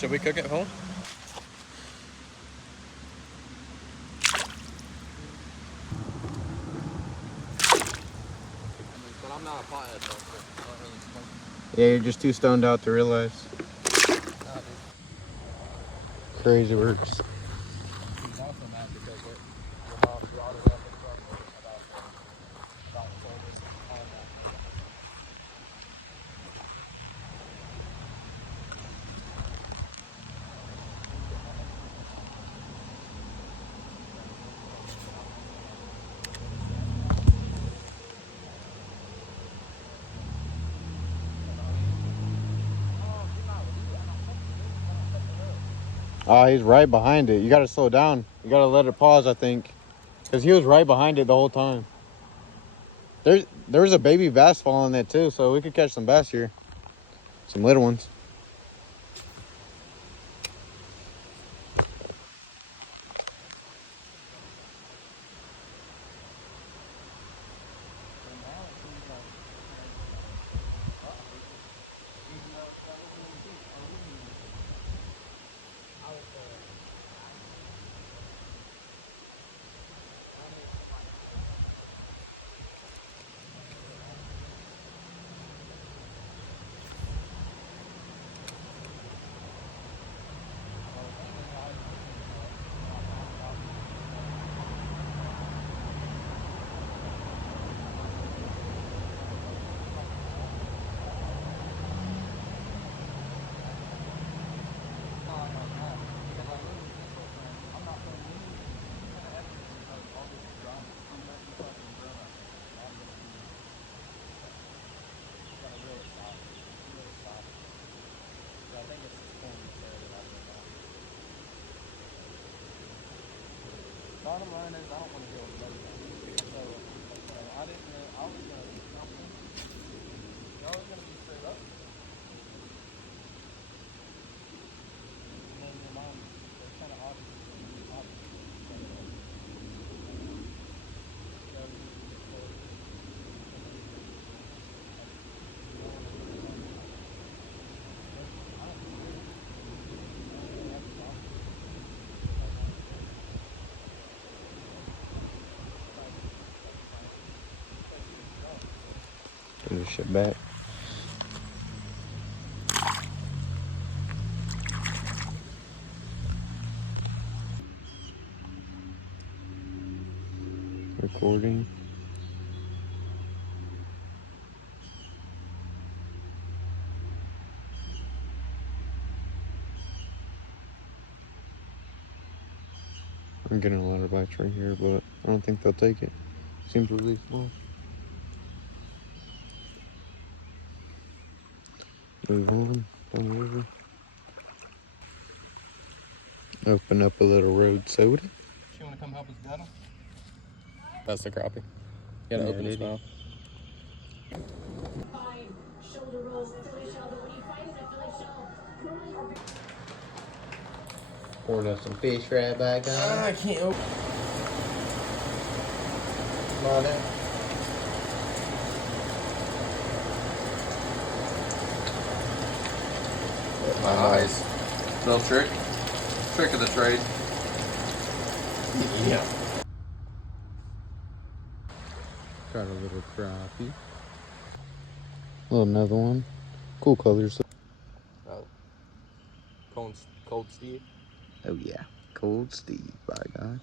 Should we cook it home? But I'm not a pothead though, so I don't really smoke. Yeah, you're just too stoned out to realize. Crazy works. He's also mad because your mom brought it up in front of him about COVID and all that. Oh, he's right behind it. You gotta slow down. You gotta let it pause, I think. Because he was right behind it the whole time. There's a baby bass falling there too, so we could catch some bass here. Some little ones. Bottom line is, I don't want to deal with both of them. So, I was going to do something. Y'all was going to be straight up. And then your mom was kind of obvious. Put this shit back. Recording. I'm getting a lot of bites right here, but I don't think they'll take it. Seems really small. Move on, down the river. Open up a little road soda. You want to come help us gut them? That's the crappie. You gotta open his mouth. Shoulder rolls, Philly shell, but when you fight in a Philly shell, Pouring up some fish right back on. I can't open. Come on in. My eyes. Little trick. Trick of the trade. Yeah. Got a little crappie. Oh, another one. Cool colors. Cold Steve. Oh yeah. Cold Steve, by God.